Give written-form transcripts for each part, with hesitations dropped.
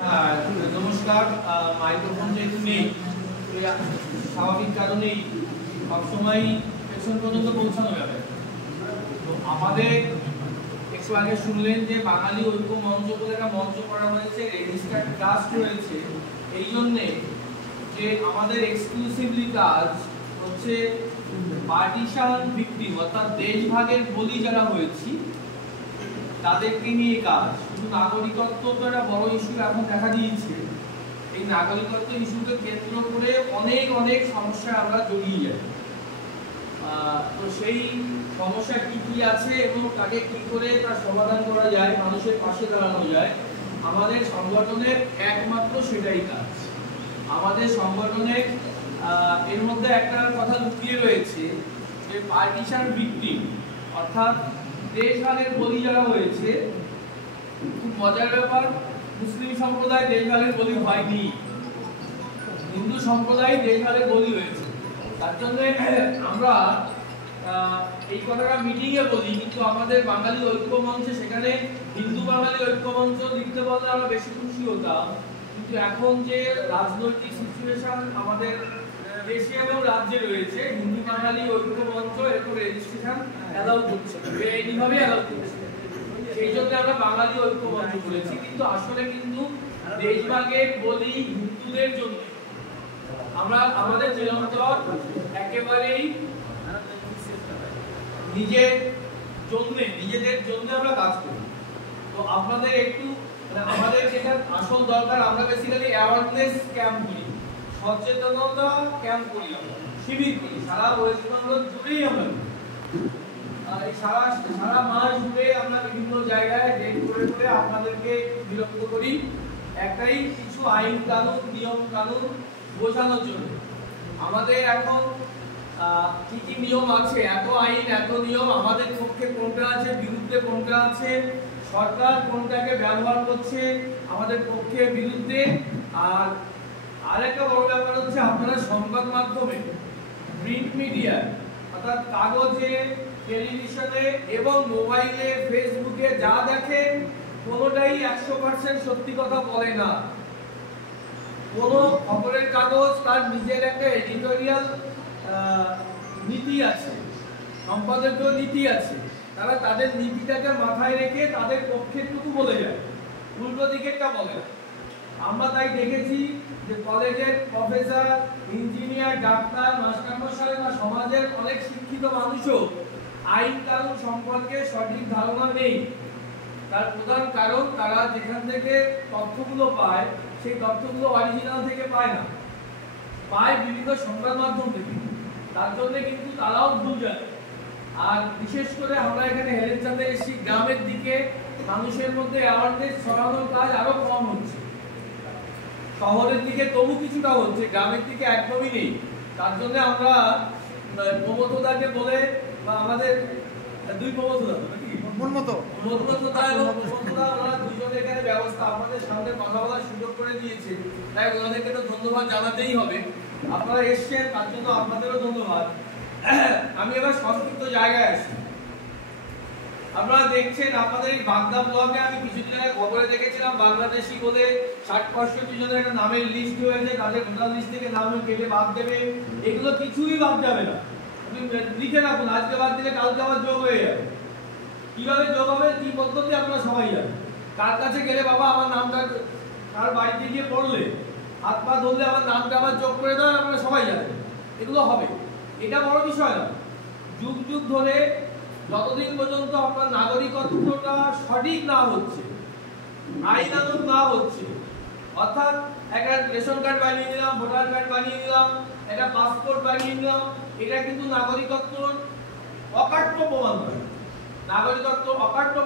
নমস্কার। মাইক্রোফোন যেহেতু নেই, স্বাভাবিক কারণেই সবসময় পেছন পর্যন্ত পৌঁছানো যাবে। তো আমাদের একটু আগে শুনলেন যে বাঙালি ঐক্য মঞ্চ বলে একটা মঞ্চ করা হয়েছে, রেজিস্টার্ড ট্রাস্ট রয়েছে। এই জন্যে যে আমাদের এক্সক্লুসিভলি কাজ হচ্ছে পার্টিশন ভিকটিম, অর্থাৎ দেশভাগের বলি যারা হয়েছি তাদেরকে নিয়ে কাজ। শুধু নাগরিকত্ব তো একটা বড় ইস্যু এখন দেখা দিয়েছে। এই নাগরিকত্ব ইস্যুকে কেন্দ্র করে অনেক অনেক সমস্যা আমরা জড়িয়ে যাই। তো সেই সমস্যা কি কি আছে এবং তাকে কি করে তার সমাধান করা যায়, মানুষের পাশে দাঁড়ানো যায়, আমাদের সংগঠনের একমাত্র সেটাই কাজ। আমাদের সংগঠনের এর মধ্যে একটা কথা লুকিয়ে রয়েছে যে পার্টিশন ভিকটিম, অর্থাৎ দেশভাগের বলি যারা হয়েছে। খুব মজার ব্যাপার, মুসলিম সম্প্রদায় দেশভাগের বলি হয়নি, হিন্দু সম্প্রদায় দেশভাগের বলি হয়েছে। তার জন্য আমরা এই কথাটা মিটিংয়ে বলি, কিন্তু আমাদের বাঙালি ঐক্য মঞ্চে সেখানে হিন্দু বাঙালি ঐক্য মঞ্চ লিখতে বললে আমরা বেশি খুশি হতাম। কিন্তু এখন যে রাজনৈতিক সিচুয়েশন আমাদের দেশে এবং রাজ্যে রয়েছে, হিন্দু বাঙালি ঐক্য মঞ্চ এরকম রেজিস্ট্রেশন অ্যালাউ করছে, এইভাবে অ্যালাউ করছে। সেই জন্য আমরা বাঙালি ঐক্য মঞ্চ করেছি। কিন্তু আসলে কিন্তু দেশভাগের বলি হিন্দুদের জন্য আমরা আমাদের নিরন্তর একেবারেই নিজেদের জন্য আমরা কাজ করি। তো আপনাদের একটু আমাদের যেটা আসল দরকার, আমরা বেসিক্যালি অ্যাওয়ারনেস ক্যাম্প করি, সচেতনতা ক্যাম্প করি, আমরা শিবির করি সারা ওয়েস্ট বেঙ্গল জুড়েই। আমরা এই সারা মাস জুড়ে আমরা বিভিন্ন জায়গায় ডেট করে করে আপনাদেরকে বিরক্ত করি একটাই কিছু আইন কানুন নিয়ম কানুন বোঝানোর জন্য। আমাদের এখন কি কি নিয়ম আছে, এত আইন এত নিয়ম, আমাদের পক্ষে কোনটা আছে, বিরুদ্ধে কোনটা আছে, সরকার কোনটাকে ব্যবহার করছে আমাদের পক্ষে বিরুদ্ধে। আর আরেকটা বড় ব্যাপার হচ্ছে আপনারা সংবাদ মাধ্যমে, প্রিন্ট মিডিয়া অর্থাৎ কাগজে, টেলিভিশনে এবং মোবাইলে, ফেসবুকে যা দেখেন কোনোটাই 100% সত্যি কথা বলে না। কোন খবরের কাগজ তার নিজের একটা এডিটোরিয়াল নীতি আছে, সম্পাদকীয় নীতি আছে, তারা তাদের নীতিটাকে মাথায় রেখে তাদের পক্ষেরটুকু বলে যায়, উল্টো দিকেরটা বলে না। আমরা তাই দেখেছি যে কলেজের প্রফেসর, ইঞ্জিনিয়ার, ডাক্তার, মাস্টারমশাই বা সমাজের অনেক শিক্ষিত মানুষও আইন কানুন সম্পর্কে সঠিক ধারণা নেই। তার প্রধান কারণ তারা যেখান থেকে তথ্যগুলো পায় সেই তথ্যগুলো অরিজিনাল থেকে পায় না, পায় বিভিন্ন সংবাদ মাধ্যম থেকে। তার জন্য কিন্তু তারাও ভুল যায়। আর বিশেষ করে আমরা এখানে হেলেঞ্চাতে এসেছি, গ্রামের দিকে মানুষের মধ্যে অ্যাওয়ারনেস ছড়ানোর কাজ আরো কম হচ্ছে। শহরের দিকে তবু কিছুটা হচ্ছে, গ্রামের দিকে একদমই নেই। তার জন্য আমরা প্রমথদাকে বলে, বা আমাদের দুই প্রমথদা নাকি মনমতদা এবং প্রমথদা, ওনারা দুজনে এখানে ব্যবস্থা আমাদের সামনে কথা বলার সুযোগ করে দিয়েছে, তাই ওনাদেরকে তো ধন্যবাদ জানাতেই হবে। আপনারা এসছেন তার জন্য আপনাদেরও ধন্যবাদ। আমি এবার সংক্ষিপ্ত জায়গায় আসি। আপনারা দেখছেন আপনাদের এই বাগদা ব্লকে আমি কিছুদিন আগে খবরে দেখেছিলাম বাংলাদেশি বলে 60-65 জনের একটা নামের লিস্ট হয়েছে, তাদের ভোটার লিস্ট থেকে নাম কেটে বাদ দেবে। এগুলো কিছুই বাদ যাবে না, আপনি লিখে রাখুন। আজকে বাদ দিলে কালকে আবার যোগ হয়ে যাবে। কিভাবে যোগ হবে, কি পদ্ধতি আপনারা সবাই জানেন। কার কাছে গেলে বাবা আমার নামটা, কার বাড়িতে গিয়ে পড়লে হাত পা ধরলে আমার নামটা আবার যোগ করে দেওয়া, আপনারা সবাই জানেন। এগুলো হবে, এটা বড় বিষয় না। যুগ যুগ ধরে যতদিন পর্যন্ত আপনার নাগরিকত্বটা সঠিক না হচ্ছে, আইনানুগ না হচ্ছে, অর্থাৎ একটা রেশন কার্ড বানিয়ে নিলাম, ভোটার কার্ড বানিয়ে নিলাম, একটা পাসপোর্ট বানিয়ে নিলাম, এটা কিন্তু নাগরিকত্ব অকাট্য প্রমাণ হয়। নাগরিকত্ব অকাট্য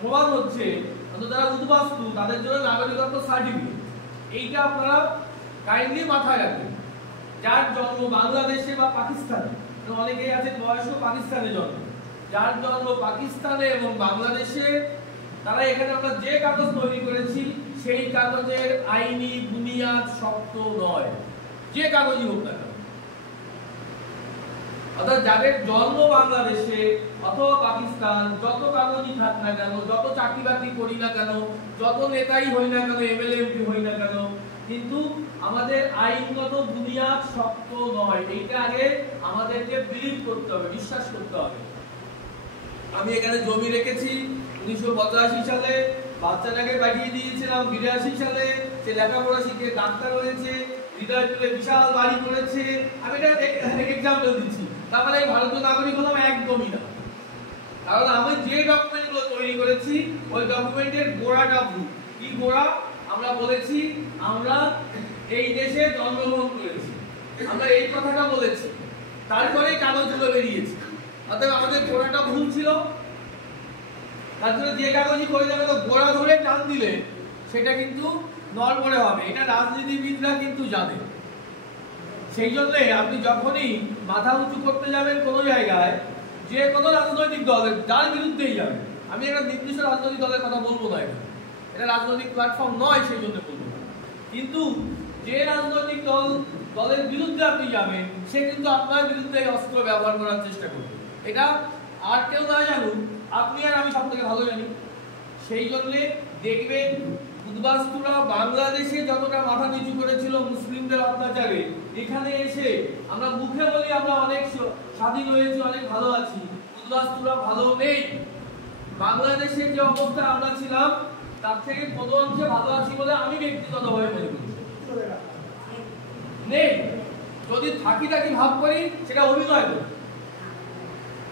প্রমাণ হচ্ছে যারা উদ্বাস্তু তাদের জন্য নাগরিকত্ব সার্টিফিকেট। এইটা আপনারা কাইন্ডলি মাথায় রাখবেন। যার জন্ম বাংলাদেশে বা পাকিস্তানে, অনেকেই আছে বয়স্ক পাকিস্তানে জন্ম, যার জন্ম পাকিস্তানে এবং বাংলাদেশে, তারা এখানে আমরা যে কাগজ তৈরি করেছি সেই কাগজের আইনি বুনিয়াদ শক্ত নয়, যে কাগজই হোক না। অর্থাৎ যাদের জন্ম বাংলাদেশে অথবা পাকিস্তান, যত কাগজই থাক না কেন, যত চাকরি বাকরি করি না কেন, যত নেতাই হই না কেন, এমএলএ এমপি হই না কেন, কিন্তু আমাদের আইনগত বুনিয়াদ শক্ত নয়। এইটা আগে আমাদেরকে বিলিভ করতে হবে, বিশ্বাস করতে হবে। আমি এখানে জমি রেখেছি 1985 সালে, বাচ্চাটাকে পাঠিয়ে দিয়েছিলাম 82 সালে, সে লেখাপড়া শিখে ডাক্তার হয়েছে, হৃদয়পুরে বিশাল বাড়ি করেছে। আমি এটা এক্সাম্পল দিচ্ছি। তার মানে ভারতীয় নাগরিক হলাম একদমই না, কারণ আমি যে ডকুমেন্টগুলো তৈরি করেছি ওই ডকুমেন্টের গোড়াটা ভুল। কি গোড়া? আমরা বলেছি আমরা এই দেশে জন্মগ্রহণ করেছি, আমরা এই কথাটা বলেছি, তারপরে কাগজগুলো বেরিয়েছে। অর্থাৎ আমাদের গোড়াটা ভুল ছিল। তারপরে যে কাগজই করে যাবে তো গোড়া ধরে টান দিলে সেটা কিন্তু নড়বড়ে হবে। এটা রাজনীতিবিদরা কিন্তু জানে। সেই জন্য আপনি যখনই মাথা উঁচু করতে যাবেন কোনো জায়গায়, যে কোনো রাজনৈতিক দলের যার বিরুদ্ধেই যাবেন, আমি একটা নির্দিষ্ট রাজনৈতিক দলের কথা বলবো না, এটা রাজনৈতিক প্ল্যাটফর্ম নয়, সেই জন্য বলবো না, কিন্তু যে রাজনৈতিক দলের বিরুদ্ধে আপনি যাবেন সে কিন্তু আপনার বিরুদ্ধে অস্ত্র ব্যবহার করার চেষ্টা করবে। এটা আর কেউ না জানুক, আপনি আর আমি সব থেকে ভালো জানি। সেই জন্য দেখবেন উদ্বাস্তুরা বাংলাদেশে যতটা মাথা নিচু করেছিল মুসলিমদের অত্যাচারে, এখানে এসে আমরা মুখে বলি আমরা অনেক স্বাধীন হয়েছি, অনেক ভালো আছি, উদ্বাস্তুরা ভালো নেই। বাংলাদেশের যে অবস্থা আমরা ছিলাম তার থেকে কোনো অংশে ভালো আছি বলে আমি ব্যক্তিগতভাবে মনে করি নেই। যদি থাকি ভাব করি সেটা অভিনয় করি।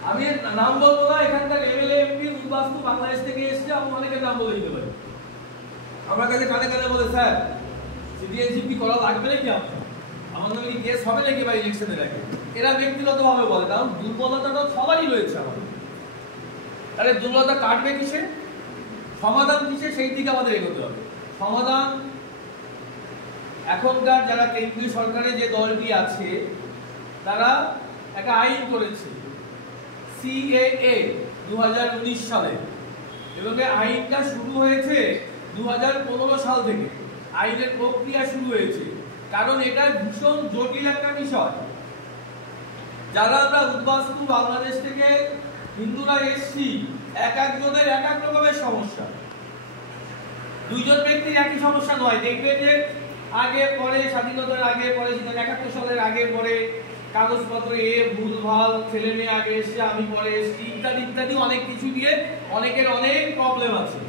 আমি নাম বলবো না, এখানকার এমএলএ এমপি উদ্বাস্তু বাংলাদেশ থেকে এসেছে, আমি অনেকের নাম বলে দিতে পারি। আমার কাছে কানে কানে বলে, স্যার সিটিজেনশিপ করা লাগবে নাকি, আমার নামে কেস হবে নাকি বা ইলেকশনের আগে। এরা ব্যক্তিগতভাবে বলে, কারণ দুর্বলতাটা সবারই রয়েছে আমাদের। তাহলে দুর্বলতা কাটবে কিসে, সমাধান কিসে, সেই দিকে আমাদের এগোতে হবে। সমাধান এখনকার যারা কেন্দ্রীয় সরকারে যে দলটি আছে তারা একটা আইন করেছে সিএএ 2019 সালে, এবং এই আইনটা শুরু হয়েছে 2015 সাল থেকে। আইনের প্রক্রিয়া শুরু হয়েছে, কারণ এটা ভীষণ জটিল একটা বিষয়। যারা আমরা উদ্বাস্তু বাংলাদেশ থেকে হিন্দুরা এসছি, এক একজনের এক এক রকমের সমস্যা। দুইজন ব্যক্তির একই সমস্যা নয়। দেখবে যে আগে পরে স্বাধীনতার আগে পরে 71 সালের আগে পরে কাগজপত্র ভুলভাল, ছেলে মেয়ে আগে এসছে আমি পরে এসছি, ইত্যাদি ইত্যাদি অনেক কিছু দিয়ে অনেকের অনেক প্রবলেম আছে।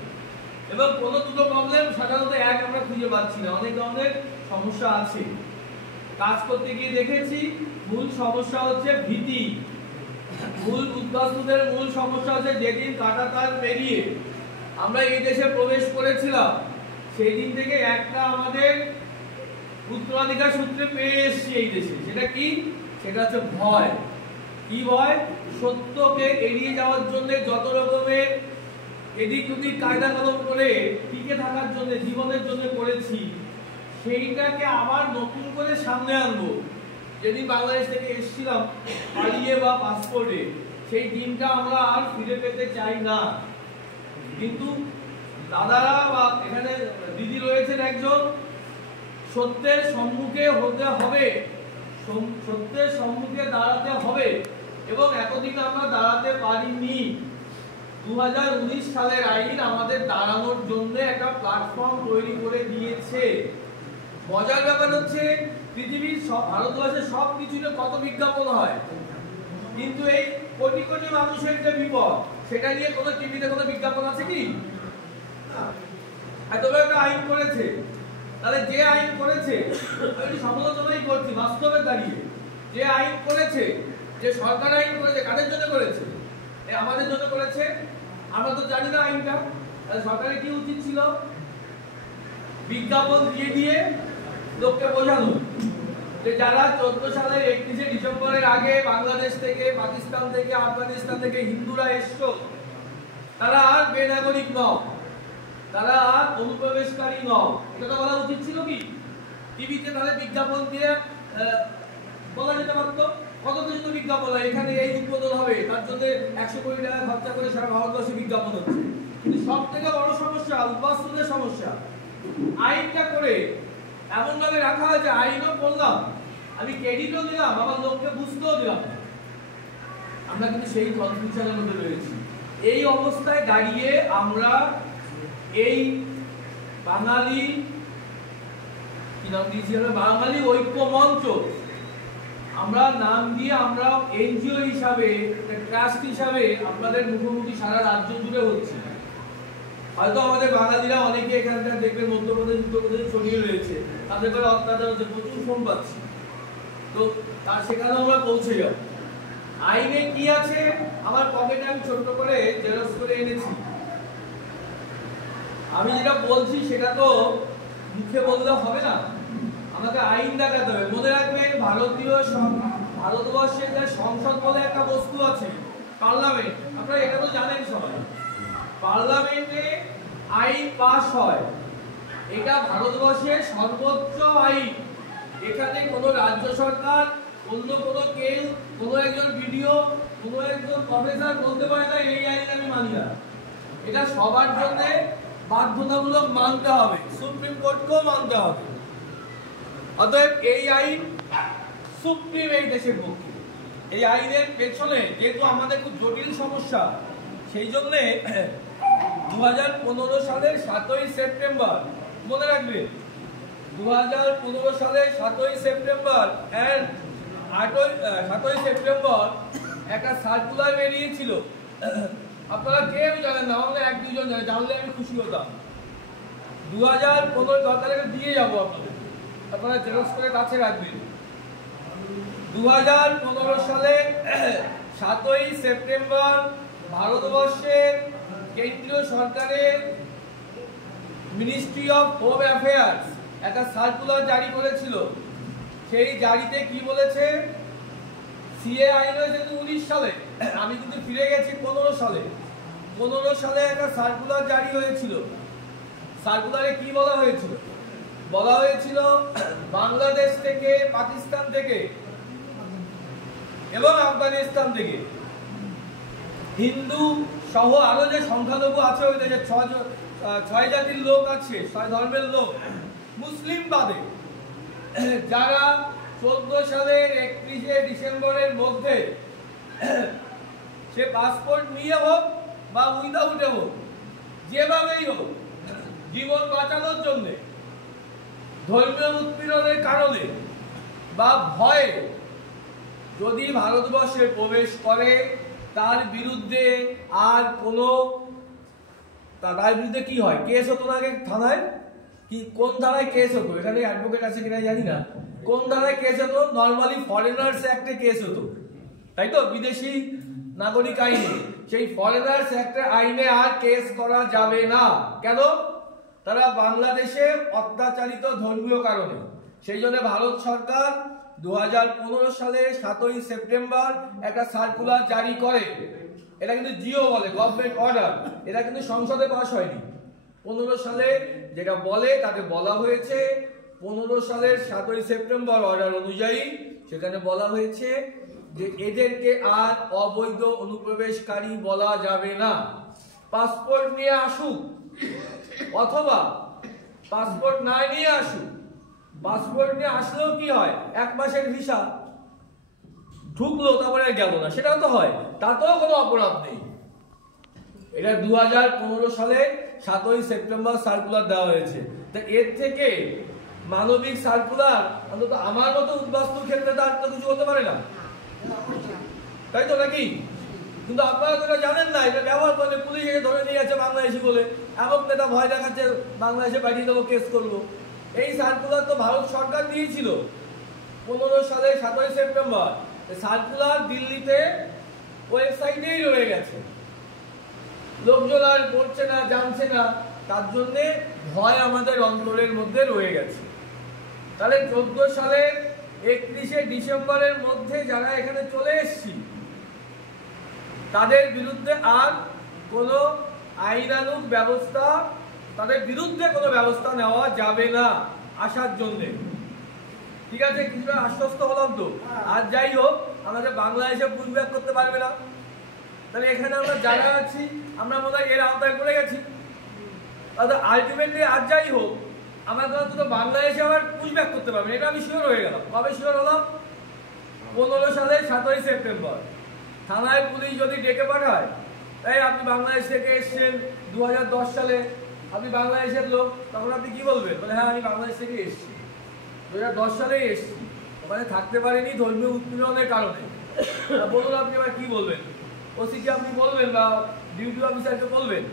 এবং কোনো দুটো প্রবলেম সাধারণত এক আমরা খুঁজে পাচ্ছি না, অনেক ধরনের সমস্যা আছে। কাজ করতে গিয়ে দেখেছি মূল সমস্যা হচ্ছে ভীতি। মূল উদ্বাস্তুদের মূল সমস্যা হচ্ছে যেদিন কাঁটাতার পেরিয়ে আমরা এই দেশে প্রবেশ করেছিলাম সেই দিন থেকে একটা আমাদের উত্তরাধিকার সূত্রে পেয়ে এসছি এই দেশে। সেটা কি? সেটা হচ্ছে ভয়। কি ভয়? সত্যকে এড়িয়ে যাওয়ার জন্য যত রকমের এদিক ওদিক কায়দা কলম করে টিকে থাকার জন্য, জীবনের জন্য করেছি, সেইটাকে আবার নতুন করে সামনে আনবো। যেদিন বাংলাদেশ থেকে এসেছিলাম পালিয়ে বা পাসপোর্টে, সেই দিনটা আমরা আর ফিরে পেতে চাই না। কিন্তু দাদারা বা এখানে দিদি রয়েছেন একজন, সত্যের সম্মুখে হতে হবে, সত্যের সম্মুখে দাঁড়াতে হবে, এবং এতদিন আমরা দাঁড়াতে পারিনি। 2019 সালের আইন আমাদের দাঁড়ানোর জন্য একটা প্ল্যাটফর্ম তৈরি করে দিয়েছে। মজার ব্যাপার হচ্ছে পৃথিবীর সব, ভারতবর্ষের সব কিছু কত বিজ্ঞাপন হয়, কিন্তু এই কোটি কোটি মানুষের যে বিপদ সেটা নিয়ে কোনো টিভিতে কোনো বিজ্ঞাপন আছে কি? এত বড় একটা আইন করেছে। তাহলে যে আইন করেছে, আমি সমালোচনাই করছি বাস্তবে দাঁড়িয়ে, যে আইন করেছে, যে সরকার আইন করেছে, কাদের জন্য করেছে? আমাদের জন্য করেছে। আমরা তো জানি না আইনটা। তাহলে সরকারের কি উচিত ছিল? বিজ্ঞাপন দিয়ে দিয়ে লোককে বোঝানো যে যারা 14 সালের 31শে ডিসেম্বরের আগে বাংলাদেশ থেকে, পাকিস্তান থেকে, আফগানিস্তান থেকে হিন্দুরা এসছো, তারা আর বেনাগরিক নও, তারা আর অনুপ্রবেশকারী নও। এটা বলা উচিত ছিল কি? টিভিতে তাহলে বিজ্ঞাপন দিয়ে বলা যেতে পারতো। কত কিছু বিজ্ঞাপন হয়, এখানে এই উদ্বোধন হবে, তার জন্য 100 কোটি টাকা খরচা করে সারা ভারতবর্ষে বিজ্ঞাপন হচ্ছে। কিন্তু সব থেকে বড় সমস্যা উদ্বাস্তুদের সমস্যা। আইনটা করে এমন ভাবে রাখা হয়েছে, আইনও করলাম, আমি ক্রেডিটও দিলাম, আমার লোককে বুঝতেও দিলাম। আমরা কিন্তু সেই কনফিউশনের মধ্যে রয়েছি। এই অবস্থায় দাঁড়িয়ে আমরা এই বাঙালি কি নাম দিয়েছি, বাঙালি ঐক্য মঞ্চ আমরা নাম দিয়ে আমরা এনজিও হিসাবে, ট্রাস্ট হিসাবে আপনাদের মুখোমুখি সারা রাজ্য জুড়ে হচ্ছে। হয়তো আমাদের বাঙালিরা অনেকে এখানকার দেখবেন মধ্যপ্রদেশ, উত্তরপ্রদেশ ছড়িয়ে রয়েছে, তাদের পরে অত্যাচার হচ্ছে, প্রচুর ফোন পাচ্ছি, তো তার সেখানে আমরা পৌঁছে যাব। আইনে কি আছে আমার পকেটে আমি ছোট করে জেরক্স করে এনেছি। আমি যেটা বলছি সেটা তো মুখে বললে হবে না, আমাকে আইন দেখাতে হবে। মনে রাখবেন ভারতবর্ষের যে সংসদ বলে একটা বস্তু আছে, পার্লামেন্ট, আপনারা এটা তো জানেন সবাই, পার্লামেন্টে আইন পাস হয়, এটা ভারতবর্ষের সর্বোচ্চ আইন। এখানে কোনো রাজ্য সরকার, অন্য কোনো কেউ, কোনো একজন বিডিও, কোনো একজন প্রফেসর বলতে পারে না এই আইন আমি মানি না। এটা সবার জন্য বাধ্যতামূলক মানতে হবে, সুপ্রিম কোর্টকেও মানতে হবে। অতএব এই আইন সুপ্রিম এই দেশের পক্ষে। এই আইনের পেছনে যেহেতু আমাদের খুব জটিল সমস্যা, সেই জন্য 2015 সালের 7ই সেপ্টেম্বর, মনে রাখবেন 2015 সালের 7ই সেপ্টেম্বর এন্ড 7ই সেপ্টেম্বর একটা সার্কুলার বেরিয়েছিল। আপনারা কেউ জানেন না, আমাদের এক দুজন জানে, জানলে আমি খুশি হতাম। 2015 দরকার দিয়ে যাবো আপনাদের, আপনারা জেরক্স করে কাছে রাখবেন। 2015 সালের 7ই সেপ্টেম্বর ভারতবর্ষের কেন্দ্রীয় সরকারের মিনিস্ট্রি অফ হোম অ্যাফেয়ার্স একটা সার্কুলার জারি করেছিল। সেই জারিতে কি বলেছে, সিএ আইন হয়েছে 19 সালে, আমি কিন্তু ফিরে গেছি 15 সালে। 15 সালে একটা সার্কুলার জারি হয়েছিল। সার্কুলারে কি বলা হয়েছিল? বলা হয়েছিল বাংলাদেশ থেকে, পাকিস্তান থেকে এবং আফগানিস্তান থেকে হিন্দু সহ আরো যে সংখ্যালঘু আছে ওই দেশে 6 জাতির লোক আছে, 6 ধর্মের লোক, মুসলিম বাদে, যারা 14 সালের 31শে ডিসেম্বরের মধ্যে সে পাসপোর্ট নিয়ে হোক বা উইদাউটে হোক, যেভাবেই হোক, জীবন বাঁচানোর জন্য ধর্মীয় উৎপীড়নের কারণে বা ভয়ে যদি ভারতবর্ষে প্রবেশ করে, তার বিরুদ্ধে আর কোনো, তার বিরুদ্ধে কি হয়, কেস হতো না আগে থানায়, কি কোন ধারায় কেস হতো, এখানে অ্যাডভোকেট আছে কিনা জানি না, কোন ধারায় কেস হতো? নরমালি ফরেনার্স অ্যাক্টে কেস হতো, তাই তো, বিদেশি নাগরিক আইনে। সেই ফরেনার্স অ্যাক্টের আইনে আর কেস করা যাবে না। কেন? তারা বাংলাদেশে অত্যাচারিত ধর্মীয় কারণে। সেই জন্য ভারত সরকার 2015 সালে 7ই সেপ্টেম্বর একটা সার্কুলার জারি করে। এটা কিন্তু জিও বলে, গভর্নমেন্ট অর্ডার, এটা কিন্তু সংসদে পাস হয়নি। 15 সালে যেটা বলে তাতে বলা হয়েছে 15 সালের 7ই সেপ্টেম্বর অর্ডার অনুযায়ী সেখানে বলা হয়েছে যে এদেরকে আর অবৈধ অনুপ্রবেশকারী বলা যাবে না। পাসপোর্ট নিয়ে আসুক অথবা পাসপোর্ট না নিয়ে আসুক, পাসপোর্ট নিয়ে আসলেও কি হয়, 1 মাসের ভিসা, ঢুকলো তারপরে গেল না, সেটাও তো হয়, তাতেও কোনো অপরাধ নেই। এটা 2015 সালে 7ই সেপ্টেম্বর সার্কুলার দেওয়া হয়েছে। তা এর থেকে মানবিক সার্কুলার অন্তত আমার মতো উদ্বাস্তু ক্ষেত্রে তার তো কিছু হতে পারে না, তাই তো নাকি? কিন্তু আপনারা তো জানেন না, এটা ব্যবহার করলে পুলিশ এসে ধরে নিয়ে যাচ্ছে বাংলাদেশি বলে, এমন নেতা ভয় দেখাচ্ছে বাংলাদেশে পাঠিয়ে দেবো, কেস করবো। এই সার্কুলার তো ভারত সরকার দিয়েছিল 15 সালে 7ই সেপ্টেম্বর। সার্কুলার দিল্লিতে ওয়েবসাইটেই রয়ে গেছে, লোকজন আর পড়ছে না, জানছে না, তার জন্য ভয় আমাদের অন্তরের মধ্যে রয়ে গেছে। তাহলে 14 সালের 31শে ডিসেম্বরের মধ্যে যারা এখানে চলে এসেছি তাদের বিরুদ্ধে আর কোনো আইনানুগ ব্যবস্থা, তাদের বিরুদ্ধে কোনো ব্যবস্থা নেওয়া যাবে না আসার জন্য। ঠিক আছে, কিছুটা আশ্বস্ত হলাম তো। আর যাই হোক, আমাদের বাংলাদেশে পুশব্যাক করতে পারবে না, তাহলে এখানে আমরা যারা আছি আমরা মনে হয় এর আওতায় পড়ে গেছি। তাহলে আলটিমেটলি আর যাই হোক, আমার কথা তো বাংলাদেশে আবার পুশব্যাক করতে পারবে, এটা আমি শিওর হয়ে গেলাম। কবে শিওর হলাম? 15 সালের 7ই সেপ্টেম্বর থানায় পুলিশ যদি ডেকে পাঠায়, তাই আপনি বাংলাদেশ থেকে এসেছেন 2010 সালে, আপনি বাংলাদেশের লোক, তখন আপনি কি বলবেন? বলে হ্যাঁ আমি বাংলাদেশ থেকে এসেছি, 2010 সালেই এসেছি, ওখানে থাকতে পারিনি ধর্মীয় উৎপীড়নের কারণে। বলুন আপনি আবার কি বলবেন? ওসিকে আপনি বলবেন বা ডিউটি অফিসারকে বলবেন,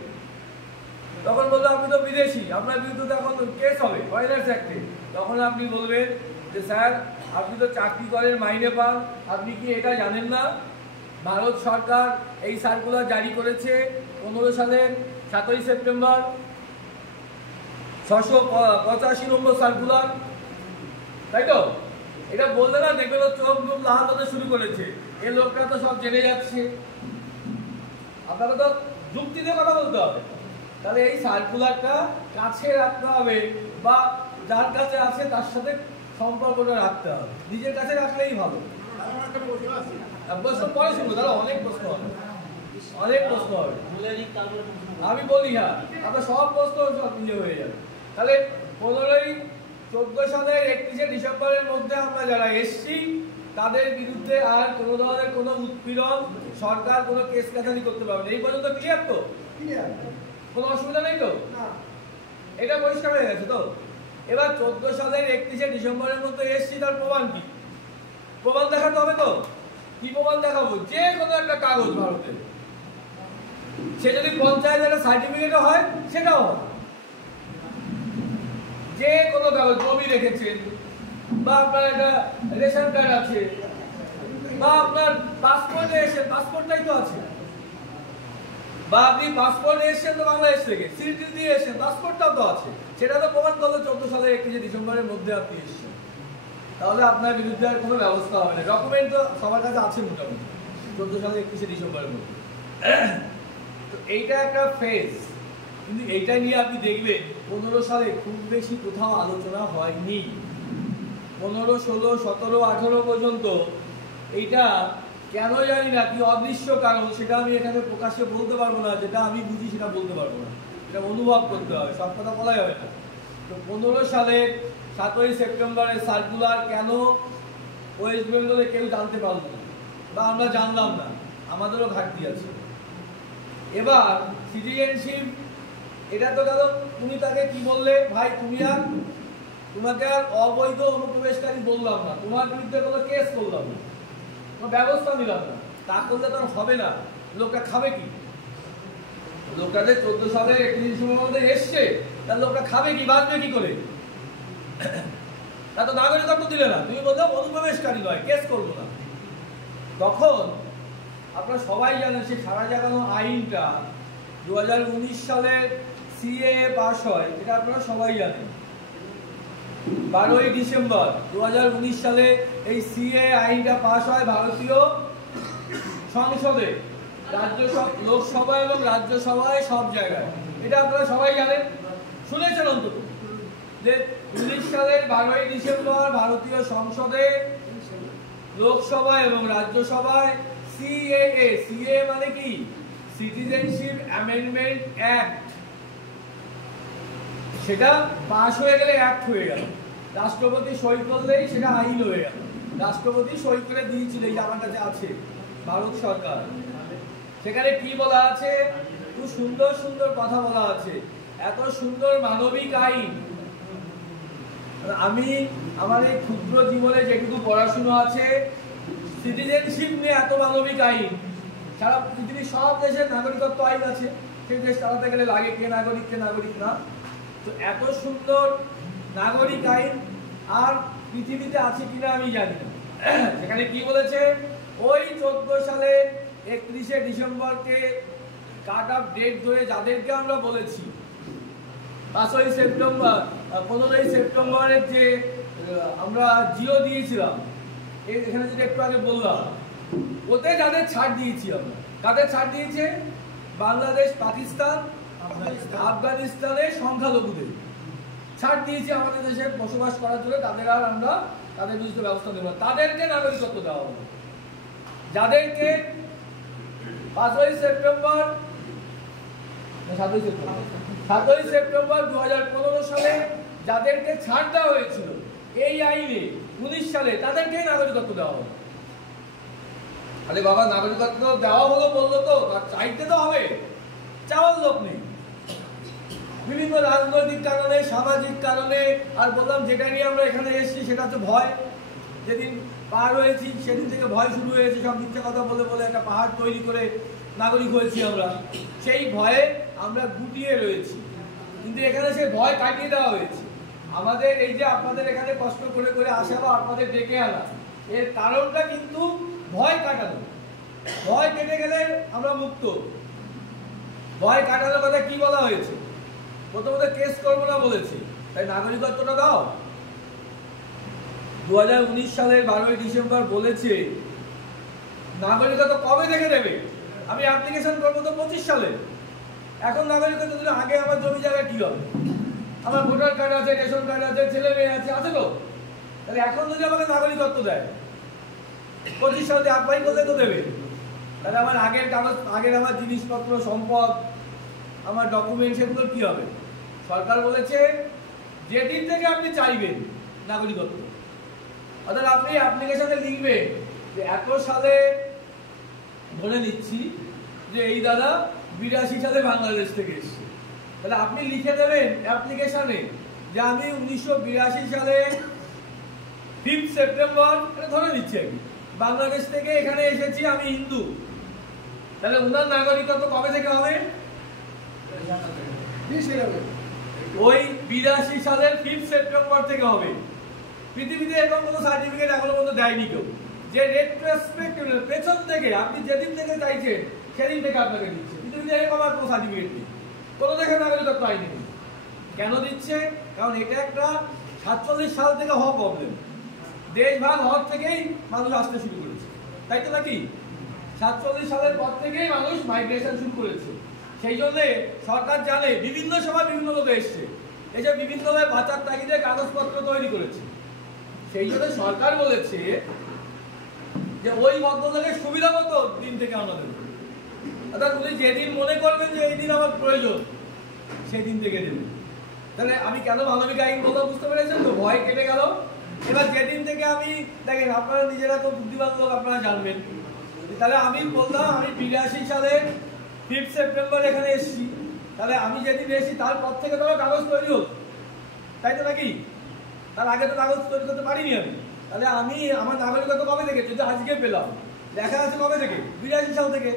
তখন বললো আপনি তো বিদেশি, আপনার বিরুদ্ধে তো এখন কেস হবে ফরেনার্স অ্যাক্টে। তখন আপনি বলবেন যে স্যার আপনি তো চাকরি করেন, মাইনে পান, আপনি কি এটা জানেন না? ভারত সরকার এই সার্কুলার জারি করেছে 15 সালের 7ই সেপ্টেম্বর, 685 নম্বর সার্কুলার, তাই তো? এটা বললে না দেখবেন চোখ মুখ লাল হতে শুরু করেছে, এই লোকটা তো সব জেনে যাচ্ছে। আপনাকে তো যুক্তি দিয়ে কথা বলতে হবে। তাহলে এই সার্কুলারটা কাছে রাখতে হবে বা যার কাছে আছে তার সাথে সম্পর্কটা রাখতে হবে, নিজের কাছে রাখলেই ভালো। প্রশ্ন পরে শুনবো, তাহলে অনেক প্রশ্ন হবে, অনেক প্রশ্ন হবে। আমি বলি হ্যাঁ, আপনার সব প্রশ্ন সব নিজে হয়ে যাবে। তাহলে 14 সালের 31শে ডিসেম্বরের মধ্যে আমরা যারা এসছি তাদের বিরুদ্ধে আর কোনো ধরনের কোনো উৎপীড়ন সরকার কোনো কেস কাছারি করতে পারবে না। এই পর্যন্ত ক্লিয়ার তো? কোনো অসুবিধা নেই তো? এটা পরিষ্কার হয়ে গেছে তো? এবার 14 সালের 31শে ডিসেম্বরের মধ্যে এসছি, তার প্রমাণ কি? প্রমাণ দেখাতে হবে তো? কি প্রমাণ দেখাবো? যে কোনো একটা কাগজ ভারতের, সে যদি পঞ্চায়েতের সার্টিফিকেট হয় সেটাও হয়, যে কোনো কাগজ, জমি রেখেছেন বা আপনার একটা রেশন কার্ড আছে বা আপনার পাসপোর্টে এসে, পাসপোর্টটাই তো আছে, বা আপনি পাসপোর্ট এসেছেন তো বাংলাদেশ থেকে, সিটি দিয়ে এসেছেন, পাসপোর্টটাও তো আছে, সেটা তো প্রমাণ করলে 14 সালের 31শে ডিসেম্বরের মধ্যে আপনি এসেছেন, তাহলে আপনার বিরুদ্ধে আর কোনো ব্যবস্থা হবে না। ডকুমেন্ট তো সবার কাছে আছে মোটামুটি 14 সালের 31শে ডিসেম্বরের মধ্যে। তো এইটা একটা ফেজ, কিন্তু এইটা নিয়ে আপনি দেখবেন 15 সালে খুব বেশি কোথাও আলোচনা হয়নি। 15, 16, 17, 18 পর্যন্ত এইটা কেন জানি না, কি অদৃশ্য কারণ সেটা আমি এখানে প্রকাশ্যে বলতে পারবো না, যেটা আমি বুঝি সেটা বলতে পারবো না, এটা অনুভব করতে হবে, সব কথা বলা যাবে না। তো 15 সালের 7ই সেপ্টেম্বরের সার্কুলার কেন ওয়েস্ট বেঙ্গলে কেউ জানতে পারলো না বা আমরা জানলাম না, আমাদেরও ঘাটতি আছে। এবার সিটিজেনশিপ, এটা তো গেল, তুমি তাকে কি বললে, ভাই তুমি আর, তোমাকে আর অবৈধ অনুপ্রবেশকারী বললাম না, তোমার বিরুদ্ধে কোনো কেস করলাম না, কোনো ব্যবস্থা নিলাম না, তা করলে তো হবে না। লোকটা খাবে কি? লোকটা যে 14 সালে 31 ডিসেম্বরের মধ্যে এসছে, তার লোকটা খাবে কি, বাঁচবে কি করে? তা তো নাগরিকত্ব দিলে না, তুমি বললে অনুপ্রবেশকারী নয়, কেস করবো না। তখন আপনারা সবাই জানেন সেই সারা জাগানো আইনটা 2019 সালে সিএ পাস হয়, এটা আপনারা সবাই জানেন। 12ই ডিসেম্বর 2019 সালে এই সিএ আইনটা পাস হয় ভারতীয় সংসদে, লোকসভা এবং রাজ্যসভায়, সব জায়গায়। এটা আপনারা সবাই জানেন, শুনেছেন অন্তত, যে 19 সালের 12ই ডিসেম্বর ভারতীয় সংসদে, লোকসভা এবং রাজ্যসভায় সিএএ, সিএ মানে কি? সিটিজেনশিপ অ্যামেন্ডমেন্ট অ্যাক্ট, সেটা পাস হয়ে গেলে অ্যাক্ট হয়ে গেল, রাষ্ট্রপতি সই করলেই সেটা আইন হয়ে গেল। রাষ্ট্রপতি সই করে দিয়েছিল, এই যে আমার কাছে আছে, ভারত সরকার। সেখানে কি বলা আছে? খুব সুন্দর সুন্দর কথা বলা আছে, এত সুন্দর মানবিক আইন। আমি আমার এই ক্ষুদ্র জীবনে যেটুকু পড়াশুনো আছে, সিটিজেনশিপ নিয়ে এত মানবিক আইন, সারা পৃথিবীর সব দেশের নাগরিকত্ব আইন আছে, সেই দেশ চালাতে গেলে লাগে কে নাগরিক কে নাগরিক না। তো এত সুন্দর নাগরিক আইন আর পৃথিবীতে আছে কিনা আমি জানি না। সেখানে কি বলেছে? ওই 14 সালে 31শে ডিসেম্বরকে কাট অফ ডেট ধরে যাদেরকে আমরা বলেছি, 5ই সেপ্টেম্বর 15ই সেপ্টেম্বরের যে আমরা জিও দিয়েছিলাম, এখানে যেটা একটু আগে বললাম, ওতে যাদের ছাড় দিয়েছি আমরা, কাদের ছাড় দিয়েছে? বাংলাদেশ, পাকিস্তান, আফগানিস্তানের সংখ্যালঘুদের ছাড় দিয়েছি আমাদের দেশে বসবাস করার জন্য, তাদের আর আমরা তাদের বিরুদ্ধে ব্যবস্থা নেব, তাদেরকে নাগরিকত্ব দেওয়া হবে। যাদেরকে 5ই সেপ্টেম্বর 7ই সেপ্টেম্বর 2015 সালে যাদেরকে ছাড় দেওয়া হয়েছিল এই আইনে 19 সালে, তাদেরকেই নাগরিকত্ব দেওয়া হবে। আরে বাবা নাগরিকত্ব দেওয়া হলো বললো তো, চাইতে তো হবে, চাওয়ার লোক নেই। বিভিন্ন রাজনৈতিক কারণে, সামাজিক কারণে, আর বললাম যেটা নিয়ে আমরা এখানে এসেছি সেটা হচ্ছে ভয়। যেদিন পার হয়েছি সেদিন থেকে ভয় শুরু হয়েছে, সব মিথ্যে কথা বলে বলে একটা পাহাড় তৈরি করে নাগরিক হয়েছি আমরা। সেই ভয়ে আমরা গুটিয়ে রয়েছি, কিন্তু এখানে সেই ভয় কাটিয়ে দেওয়া হয়েছে। আমাদের এই যে আপনাদের এখানে কষ্ট করে করে আসা বা আপনাদের ডেকে আনা, এর কারণটা কিন্তু ভয় কাটানো। ভয় কেটে গেলে আমরা মুক্ত। ভয় কাটানোর কথা কি বলা হয়েছে? প্রথমত কেস করবো না বলেছি, তাই নাগরিকত্বটা দাও। 2019 সালের 12ই ডিসেম্বর বলেছে নাগরিকত্ব কবে থেকে দেবে। আমি অ্যাপ্লিকেশন করবো তো 25 সালে। এখন নাগরিকত্ব দিলে আগে আমার জমি জায়গা কি হবে? আমার ভোটার কার্ড আছে, রেশন কার্ড আছে, ছেলে মেয়ে আছে, আছে তো? তাহলে এখন যদি আমাকে নাগরিকত্ব দেয় 25 সালে অ্যাপ্লাই করলে তো দেবে। তাহলে আমার আগের কাগজ, আগের আমার জিনিসপত্র, সম্পদ, আমার ডকুমেন্ট, সেগুলো কি হবে? সরকার বলেছে যেদিন থেকে আপনি চাইবেন নাগরিকত্ব, অর্থাৎ আপনি অ্যাপ্লিকেশনে লিখবেন যে এত সালে, ধরে নিচ্ছি যে এই দাদা 82 সালে বাংলাদেশ থেকে এসেছে, তাহলে আপনি লিখে দেবেন অ্যাপ্লিকেশনে যে আমি 1982 সালে 5 সেপ্টেম্বর, ধরে নিচ্ছি আমি বাংলাদেশ থেকে এখানে এসেছি, আমি হিন্দু। তাহলে উনার নাগরিকত্ব কবে থেকে হবে? ওই 82 সালের 5 সেপ্টেম্বর থেকে হবে। পৃথিবীতে এরকম কোনো সার্টিফিকেট এখনো পর্যন্ত দেয়নি কেউ, যে রেট্রোস্পেক্টিভ পেছন থেকে আপনি যেদিন থেকে চাইছেন সেদিন থেকে আপনাকে দিচ্ছে। পৃথিবীতে এরকম আর কোনো সার্টিফিকেট নেই, কোনো দেখে নাগরিকত্ব আইনি নেই। কেন দিচ্ছে? কারণ এটা একটা 47 সাল থেকে হওয়া প্রবলেম। দেশ ভাগ হওয়ার থেকেই মানুষ আসতে শুরু করেছে, তাই তো নাকি? 47 সালের পর থেকেই মানুষ মাইগ্রেশন শুরু করেছে। সেই জন্য সরকার জানে বিভিন্ন সময় বিভিন্ন লোক এসছে, এই যে বিভিন্নভাবে বাঁচার তাগিদে কাগজপত্র তৈরি করেছে। সেই জন্য সরকার বলেছে যে ওই ভদ্রলোকের সুবিধা মতো দিন থেকে আনা দেবে। অর্থাৎ উনি যেদিন মনে করবেন যে এই দিন আমার প্রয়োজন, সেই দিন থেকে দেবে। তাহলে আমি কেন মানবিক আইন বলতে, বুঝতে পেরেছেন তো? ভয় কেটে গেল। এবার যেদিন থেকে আমি, দেখেন আপনারা নিজেরা তো বুদ্ধিমান লোক, আপনারা জানবেন। তাহলে আমি বললাম আমি 82 সালে 5 সেপ্টেম্বর এখানে এসেছি, তাহলে আমি যেদিন এসেছি তারপর থেকে তো কাগজ তৈরি হল, তাই তো নাকি? তার আগে তো কাগজ তৈরি করতে পারিনি আমি। তাহলে আমি আমার নাগরিকত্ব কবে থেকে? যদি আজকে পেলাম, লেখা আছে কবে থেকে? 82 সাল থেকে।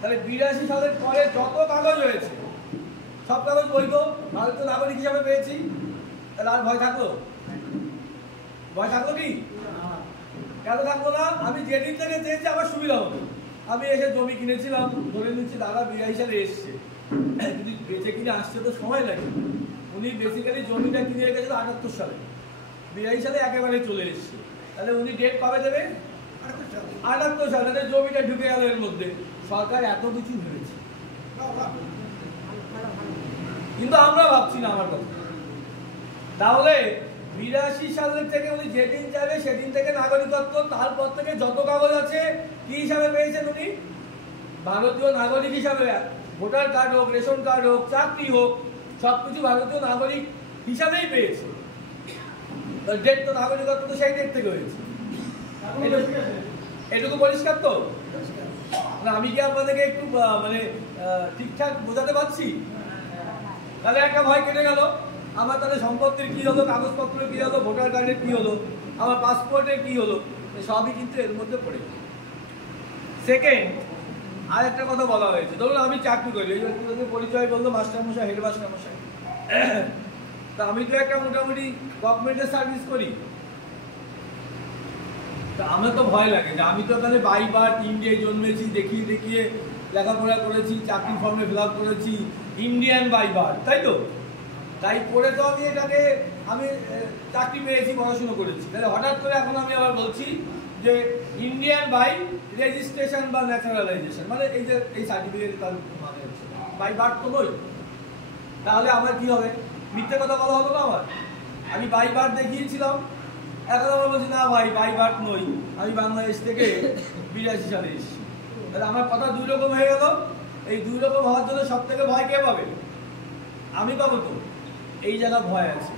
তাহলে 82 সালের পরে যত কাগজ হয়েছে সব কাগজ বৈধ, ভারতীয় নাগরিক হিসাবে পেয়েছি। তাহলে আর ভয় থাকলো? ভয় থাকলো কি? কেন থাকবো না? আমি যেদিন থেকে চেয়েছি আমার সুবিধা হতো। আমি এসে জমি কিনেছিলাম, ধরে নিচ্ছি দাদা 82 সালে এসছে, কিন্তু বেঁচে কিনে আসছে তো সময় লাগে। উনি বেসিক্যালি জমিটা কিনে রেখেছিল 78 সালে, 82 সালে একেবারে চলে এসছে। তাহলে উনি ডেট কবে দেবে? 78 সালে। জমিটা ঢুকে গেল এর মধ্যে। সরকার এত কিছু ভেবেছে, কিন্তু আমরা ভাবছি না আমার কথা। তাহলে 82 সালের থেকে উনি যেদিন চাইবে সেদিন থেকে নাগরিকত্ব, তারপর থেকে যত কাগজ আছে কি হিসাবে পেয়েছেন উনি? ভারতীয় নাগরিক হিসাবে। ভোটার কার্ড হোক, রেশন কার্ড হোক, চাকরি হোক, সবকিছু ভারতীয় নাগরিক হিসাবেই পেয়েছে। ডেট তো নাগরিকত্ব তো সেই ডেট থেকে হয়েছে। এটুকু পরিষ্কার তো? না আমি কি আপনাদেরকে একটু মানে ঠিকঠাক বোঝাতে পারছি? তাহলে একটা ভয় কেটে গেল। আমার তাহলে সম্পত্তির কি হলো, কাগজপত্রের কি হলো, ভোটার কার্ডের কি হলো, আমার পাসপোর্টের কি হলো, সবই কিন্তু এর মধ্যে পড়ে গেল। সেকেন্ড, আর একটা কথা বলা হয়েছে, ধরুন আমি চাকরি করি, এই ব্যক্তিগত পরিচয় বললো মাস্টারমশাই, হেডমাস্টারমশাই। তা আমি তো একটা মোটামুটি গভর্নমেন্টের সার্ভিস করি। তা আমার তো ভয় লাগে যে আমি তো তাহলে বাই বার্থ ইন্ডিয়ায় জন্মেছি, দেখিয়ে দেখিয়ে লেখাপড়া করেছি, চাকরি ফর্মে ফিল আপ করেছি, ইন্ডিয়ান বাই বার্থ, তাই তো? তাই করে তো আমি এটাকে, আমি চাকরি পেয়েছি, পড়াশুনো করেছি। তাহলে হঠাৎ করে এখন আমি আবার বলছি যে ইন্ডিয়ান বাই রেজিস্ট্রেশন বা ন্যাচারালাইজেশন, মানে এই যে এই সার্টিফিকেট তার মানে হচ্ছে বাই বার্থ তো নই। তাহলে আমার কি হবে? মিথ্যে কথা বলা হলো না আমার? আমি বাই বার্থ দেখিয়েছিলাম, এখন আমার বলছি না ভাই বাই বার্থ নই, আমি বাংলাদেশ থেকে 82 সালে এসেছি। তাহলে আমার কথা দুই রকম হয়ে গেল। এই দুই রকম হওয়ার জন্য সব থেকে ভয় কে পাবে? আমি পাবো তো। এই জায়গা ভয় আছে,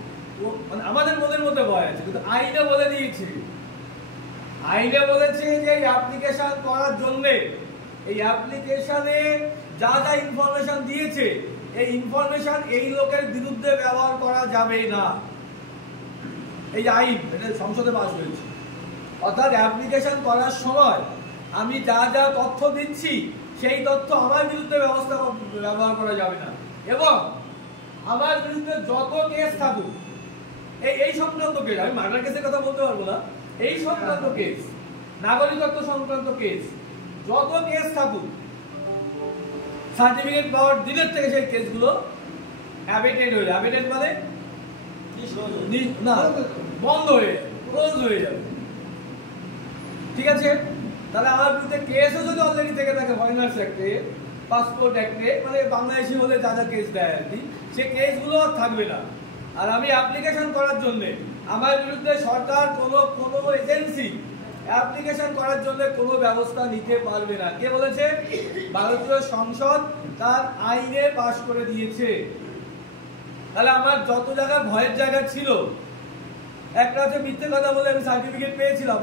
মানে আমাদের মনের মধ্যে ভয় আছে, কিন্তু আইনে বলে দিয়েছে আইনে বলেছে যে অ্যাপ্লিকেশন করার জন্য এই অ্যাপ্লিকেশনে যা যা ইনফরমেশন দিয়েছে এই ইনফরমেশন এই লোকের বিরুদ্ধে ব্যবহার করা যাবে না। এই আইন এটা সংসদে পাস হয়েছে। অর্থাৎ অ্যাপ্লিকেশন করার সময় আমি যা যা তথ্য দিচ্ছি সেই তথ্য আমার বিরুদ্ধে ব্যবহার করা যাবে না, এবং আমার বিরুদ্ধে যত কেস থাকুক এই সংক্রান্ত কেস, আমি মার্ডার কেসের কথা বলতে পারবো না, এই সংক্রান্ত কেস, নাগরিকত্ব সংক্রান্ত কেস, যত কেস থাকুক সার্টিফিকেট পাওয়ার দিনের থেকে সেই কেসগুলো অ্যাবেটেড হয়ে যাবে। অ্যাবেটেড মানে না, বন্ধ হয়ে যাবে, ক্লোজ হয়ে যাবে। ঠিক আছে? তাহলে আমার বিরুদ্ধে কেসও যদি অলরেডি থেকে থাকে ফরেনার্স অ্যাক্টে, পাসপোর্ট অ্যাক্টে, মানে বাংলাদেশি হলে যা যা কেস দেয় আর কি, সে কেসগুলো আর থাকবে না। আর আমি অ্যাপ্লিকেশন করার জন্য আমার বিরুদ্ধে সরকার কোনো এজেন্সি অ্যাপ্লিকেশন করার জন্য কোনো ব্যবস্থা নিতে পারবে না। কে বলেছে? ভারতীয় সংসদ তার আইনে পাশ করে দিয়েছে। তাহলে আমার যত জায়গা ভয়ের জায়গা ছিল, একটা হচ্ছে মিথ্যে কথা বলে আমি সার্টিফিকেট পেয়েছিলাম,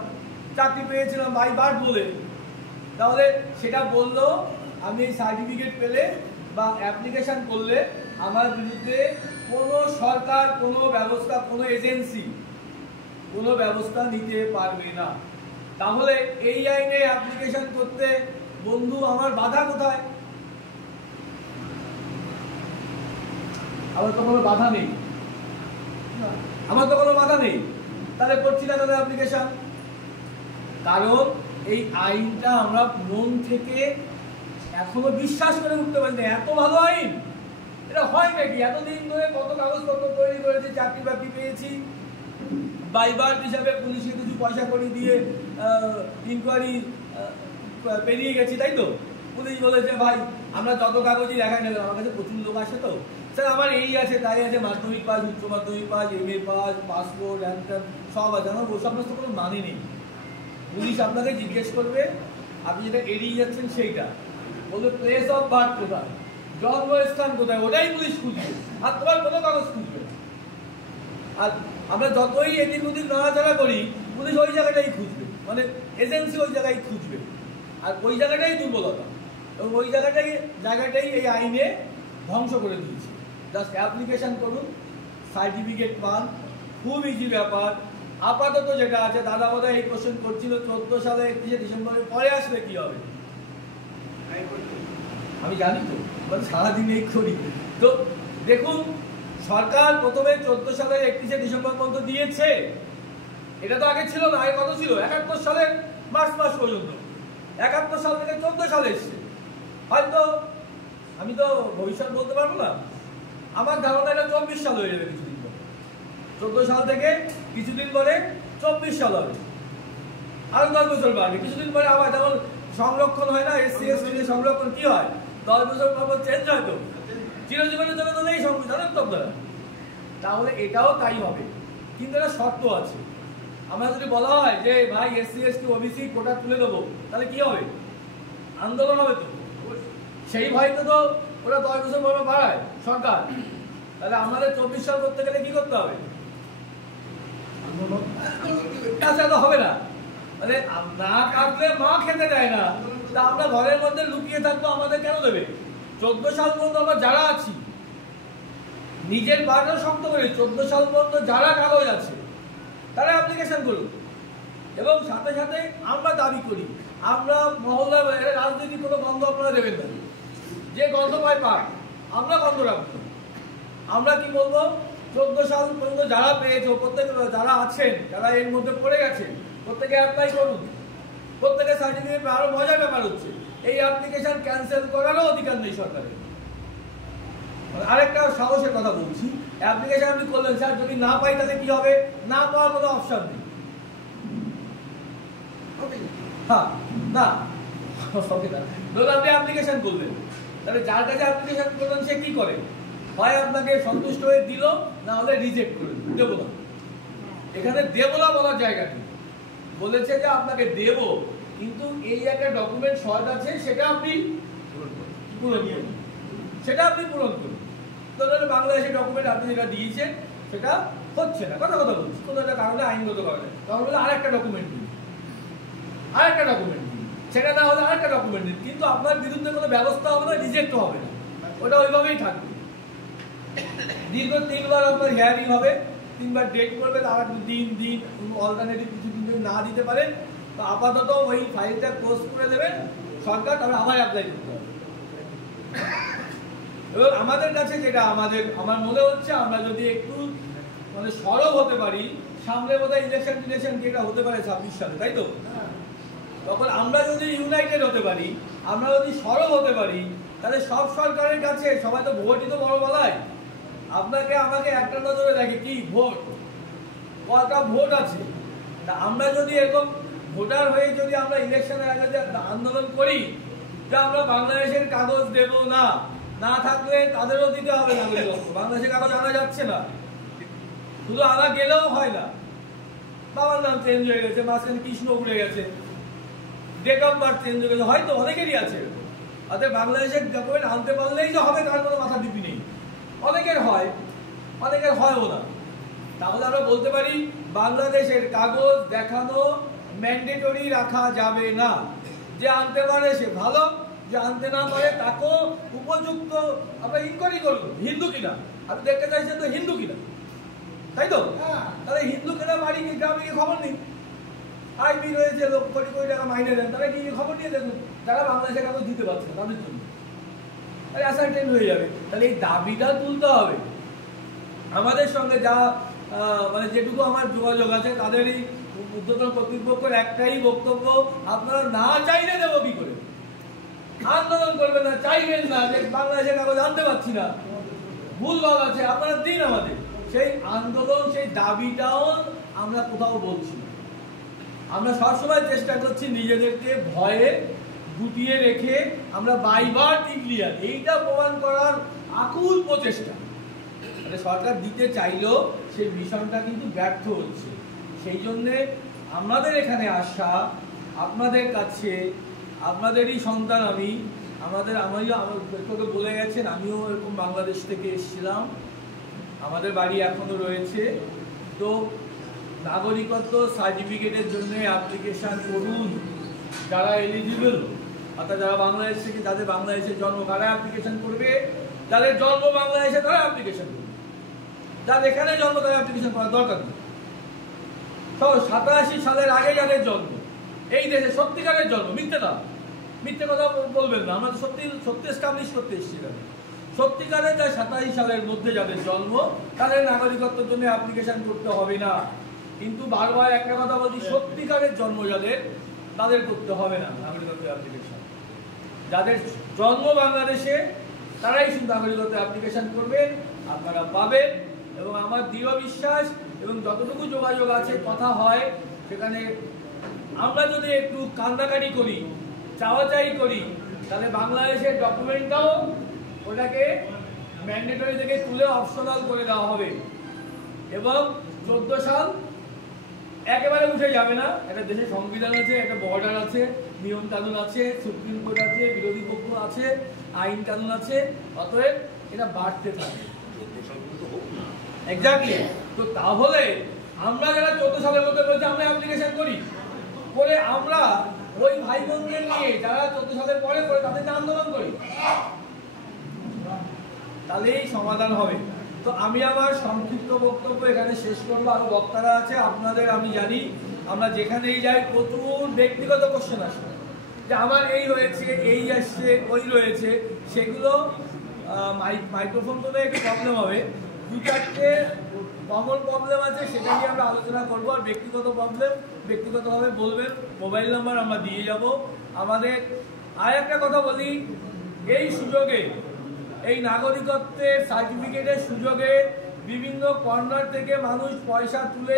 চাকরি পেয়েছিলাম বাই বার্থ বলে, তাহলে সেটা বললো আমি এই সার্টিফিকেট পেলে বা অ্যাপ্লিকেশন করলে আমার বিরুদ্ধে কোনো সরকার, কোনো ব্যবস্থা, কোনো এজেন্সি কোনো ব্যবস্থা নিতে পারবে না। তাহলে এই আইনে অ্যাপ্লিকেশন করতে বন্ধু আমার বাধা কোথায়? আমার তো কোনো বাধা নেই, আমার তো কোনো বাধা নেই, তাহলে করছি না তাহলে অ্যাপ্লিকেশন। কারণ এই আইনটা আমরা মন থেকে এখনো বিশ্বাস করে উঠতে পারি না। এত ভালো আইন, এটা হয় নাকি? এতদিন ধরে কত কাগজপত্র তৈরি করেছি, চাকরি বাকরি পেয়েছি, বাইবার হিসাবে পুলিশে কিছু পয়সা করে দিয়ে ইনকোয়ারি পেরিয়ে গেছি, তাই তো? পুলিশ বলেছে ভাই আমরা যত কাগজই দেখাই না, আমার কাছে প্রচুর লোক আসে, তো স্যার আমার এই আছে তাই আছে, মাধ্যমিক পাস, উচ্চ মাধ্যমিক পাস, এমএ পাস, পাসপোর্ট, সব আছে, আমার ওই সমস্ত কোনো মানে নেই। পুলিশ আপনাকে জিজ্ঞেস করবে, আপনি যেটা এড়িয়ে যাচ্ছেন সেইটা বলবে, প্লেস অফ বার্থ কোথায়, জন্মস্থান কোথায়, ওটাই পুলিশ খুঁজবে, আর তোমার কোনো কাগজ খুঁজবে না। আর আমরা যতই এদিক ওদিক নড়াচড়া করি, পুলিশ ওই জায়গাটাই খুঁজবে, মানে এজেন্সি ওই জায়গায় খুঁজবে, আর ওই জায়গাটাই দুর্বলতা, এবং ওই জায়গাটাই এই আইনে ধ্বংস করে দিয়েছে। জাস্ট অ্যাপ্লিকেশন করুন, সার্টিফিকেট পান, খুব ইজি ব্যাপার। আপাতত যেটা আছে, দাদা বোধহয় এই কোশ্চেন করছিল 14 সালে 31শে ডিসেম্বরের পরে আসলে কি হবে, আমি জানি তো, সারাদিন এই করি তো। দেখুন, সরকার প্রথমে 14 সালের 31শে ডিসেম্বর পর্যন্ত দিয়েছে, এটা তো আগে ছিল না। আগে কত ছিল? 71 সালের মার্চ মাস পর্যন্ত, 71 সাল থেকে 14 সালে এসছে। হয়তো আমি তো ভবিষ্যৎ বলতে পারবো না, আমার ধারণা এটা 24 সাল হয়ে যাবে কিছুদিন পরে। 14 সাল থেকে কিছুদিন পরে 24 সাল হবে, আরো 10 বছর বাড়বে। কিছুদিন পরে আবার যেমন সংরক্ষণ হয় না, এসসি এসটি সংরক্ষণ কি হয়, 10 বছর পর চেঞ্জ হয়, তো চিরজীবনের জন্য তো এই সংবিধানের তো আপনারা, তাহলে এটাও তাই হবে। কিন্তু একটা শর্ত আছে, আমরা যদি বলা হয় যে ভাই এসসি এসটি ওবিসি কোটা তুলে দেবো, তাহলে কি হবে? আন্দোলন হবে তো, সেই ভয়তে তো ওরা 10 বছর পর বাড়ায় সরকার। তাহলে আমাদের 24 সাল করতে গেলে কি করতে হবে? আন্দোলন হবে না, মানে না কাটলে মা খেতে দেয় না, তা আমরা ঘরের মধ্যে লুকিয়ে থাকবো, আমাদের কেন দেবে? 14 সাল পর্যন্ত আমরা যারা আছি, নিজের বাড়িটা শক্ত করে 14 সাল পর্যন্ত যারা কাগজ আছে তারা অ্যাপ্লিকেশন করুন, এবং সাথে সাথে আমরা দাবি করি, আমরা মহল্লা রাজনৈতিক কোনো গন্ধ আপনারা দেবেন না, যে গন্ধ পায় পাক, আমরা গন্ধ রাখবো। আমরা কি বলবো, 14 সাল পর্যন্ত যারা পেয়েছে, প্রত্যেকে যারা আছেন, যারা এর মধ্যে পড়ে গেছে, প্রত্যেকে অ্যাপ্লাই করুন, প্রত্যেকের সার্টিফিকেট। আরো মজার ব্যাপার হচ্ছে, এই অ্যাপ্লিকেশন ক্যান্সেল করারও অধিকার নেই সরকারের। আরেকটা সাহসের কথা বলছি, অ্যাপ্লিকেশন আপনি করলেন, স্যার যদি না পাই তাহলে কি হবে? না পাওয়ার কোনো অপশন নেই। হ্যাঁ, না ধরুন আপনি অ্যাপ্লিকেশন করলেন, তাহলে যার কাছে অ্যাপ্লিকেশন করলেন সে কি করে? হয় আপনাকে সন্তুষ্ট হয়ে দিল, না হলে রিজেক্ট করে দিল, দেবো না। এখানে দেবো না বলার জায়গা নেই, বলেছে যে আপনাকে দেব, কিন্তু এই একটা ডকুমেন্ট শর্ট আছে, সেটা আপনি পূরণ করুন, সেটা আপনি পূরণ করুন। ধরুন বাংলাদেশের ডকুমেন্ট আপনি যেটা দিয়েছেন সেটা হচ্ছে না, কথা বলছি, কোনো একটা কারণে, আইনগত কারণে, তখন বলে আর একটা ডকুমেন্ট দিন। আরেকটা ডকুমেন্ট দিন, সেটা না হলে আরেকটা ডকুমেন্ট দিন, কিন্তু আপনার বিরুদ্ধে কোনো ব্যবস্থা হবে না, রিজেক্ট হবে না, ওটা ওইভাবেই থাকবে। দীর্ঘ 3 বার আপনার হিয়ারিং হবে, 3 বার ডেট করবে, তার দিন অল্টারনেটিভ কিছু দিন যদি না দিতে পারেন তো আপাতত ওই ফাইলটা ক্লোজ করে দেবেন সরকার, তারপরে আবার অ্যাপ্লাই করতে হবে। এবার আমাদের কাছে যেটা আমার মনে হচ্ছে আমরা যদি একটু মানে সরব হতে পারি, সামনে বোধহয় ইলেকশন যেটা হতে পারে 26 সালে, তাই তো? তখন আমরা যদি ইউনাইটেড হতে পারি, আমরা যদি সরব হতে পারি, তাহলে সব সরকারের কাছে সবাই তো ভোটই তো বড় বলায়, আপনাকে আমাকে একটা নজরে দেখে কি ভোট, কটা ভোট আছে। তা আমরা যদি এরকম ভোটার হয়ে যদি আমরা ইলেকশনের আগে আন্দোলন করি যে আমরা বাংলাদেশের কাগজ দেব না, না থাকলে তাদেরও দিতে হবে না, বাংলাদেশের কাগজ আনা যাচ্ছে না, শুধু আনা গেলেও হয় না, বাবার নাম চেঞ্জ হয়ে গেছে, মাঝখানে কৃষ্ণ উড়ে গেছে, ডেট অফ বার্থ চেঞ্জ হয়ে গেছে, হয়তো অনেকেরই আছে, অর্থাৎ বাংলাদেশের ডকুমেন্ট আনতে পারলেই যে হবে তার কোনো মাথা টিপি নেই, অনেকের হয়, অনেকের হয়ও না। তাহলে আমরা বলতে পারি বাংলাদেশের কাগজ দেখানো ম্যান্ডেটরি রাখা যাবে না, যে আনতে পারে সে ভালো, যে আনতে না পারে তাকেও উপযুক্ত আমরা ইনকোয়ারি করব হিন্দু কিনা, আপনি দেখতে চাইছেন তো হিন্দু কিনা, তাই তো? তাহলে হিন্দু কিনা বাড়ি কি গ্রামে কি খবর নেই, আইবি রয়েছে, লোক কোটি কোটি টাকা মাইনে দেন, তারা কি খবর নিয়ে দেখুন যারা বাংলাদেশের কাগজ দিতে পারছে না তাদের জন্য, তাহলে অ্যাসাইনমেন্ট হয়ে যাবে। তাহলে এই দাবিটা তুলতে হবে। আমাদের সঙ্গে যা মানে যেটুকু আমার যোগাযোগ আছে তাদেরই ঊর্ধ্বতন কর্তৃপক্ষের একটাই বক্তব্য, আপনারা না চাইলে দেবো কি করে, আন্দোলন করবেন না, চাইবেন না যে বাংলাদেশের কাগজ আনতে পারছি না, ভুলভাল আছে, আপনারা দিন আমাদের। সেই আন্দোলন, সেই দাবিটাও আমরা কোথাও বলছি না। আমরা সবসময় চেষ্টা করছি নিজেদেরকে ভয়ে গুটিয়ে রেখে আমরা বাইবার টিকলিয়ার এইটা প্রমাণ করার আকুল প্রচেষ্টা। মানে সরকার দিতে চাইলেও সেই মিশনটা কিন্তু ব্যর্থ হচ্ছে। সেই জন্যে আমাদের এখানে আসা, আপনাদের কাছে, আপনাদেরই সন্তান আমি, তোকে বলে গেছেন, আমিও এরকম বাংলাদেশ থেকে এসেছিলাম, আমাদের বাড়ি এখনো রয়েছে। তো নাগরিকত্ব সার্টিফিকেটের জন্য অ্যাপ্লিকেশন করুন, যারা এলিজিবল, অর্থাৎ যারা বাংলাদেশ থেকে, যাদের বাংলাদেশের জন্ম তারা অ্যাপ্লিকেশন করবে, যাদের জন্ম বাংলাদেশে তারা অ্যাপ্লিকেশন করবে, যাদের এখানে জন্ম তারা অ্যাপ্লিকেশন করার দরকার নেই। 87 সালের আগে যাদের জন্ম, এই দেশে সত্যিকারের জন্ম, মিথ্যে কথা বলবেন না, আমরা তো সত্যি এস্টাবলিশ করতে এসেছিলাম, সত্যিকারের যা 87 সালের মধ্যে যাদের জন্ম তাদের নাগরিকত্বের জন্য অ্যাপ্লিকেশন করতে হবে না। কিন্তু বারবার একটা কথা বলছি, সত্যিকারের জন্ম যাদের তাদের করতে হবে না নাগরিকত্ব অ্যাপ্লিকেশন। যাদের জন্ম বাংলাদেশে তারাই শুধু নাগরিকত্ব অ্যাপ্লিকেশন করবেন, আপনারা পাবেন। এবং আমার দৃঢ় বিশ্বাস এবং যতটুকু যোগাযোগ আছে, কথা হয়, সেখানে আমরা যদি একটু কান্দাকাটি করি, চাওয়াচাই করি, তাহলে বাংলাদেশের ডকুমেন্টটাও ওটাকে ম্যান্ডেটরি থেকে তুলে অপশনাল করে দেওয়া হবে। এবং 14 সাল একেবারে উঠে যাবে না, একটা দেশের সংবিধান আছে, একটা বর্ডার আছে, নিয়ম কানুন আছে, সুপ্রিম কোর্ট আছে, বিরোধী পক্ষ আছে, আইন কানুন আছে, অতএব এটা বাড়তে থাকে। এক্স্যাক্টলি। তো তাহলে আমরা যারা 14 সালের মধ্যে রয়েছে আমরা অ্যাপ্লিকেশন করি, করে আমরা ওই ভাই বোনদের নিয়ে যারা 14 সালের পরে করে তাদেরকে আন্দোলন করি, তাহলেই সমাধান হবে। তো আমি আমার সংক্ষিপ্ত বক্তব্য এখানে শেষ করবো। আরো বক্তারা আছে, আপনাদের আমি জানি, আমরা যেখানেই যাই প্রচুর ব্যক্তিগত কোশ্চেন আসে যে আমার এই হয়েছে, এই আসছে, ওই রয়েছে, সেগুলো মাইক্রোফোন করে একটু প্রবলেম হবে, 2-4টে কমন প্রবলেম আছে, সেটা নিয়ে আমরা আলোচনা করবো। আর ব্যক্তিগত প্রবলেম ব্যক্তিগতভাবে বলবেন, মোবাইল নাম্বার আমরা দিয়ে যাব আমাদের। আর একটা কথা বলি, এই সুযোগে, এই নাগরিকত্বের সার্টিফিকেটের সুযোগে বিভিন্ন কর্নার থেকে মানুষ পয়সা তুলে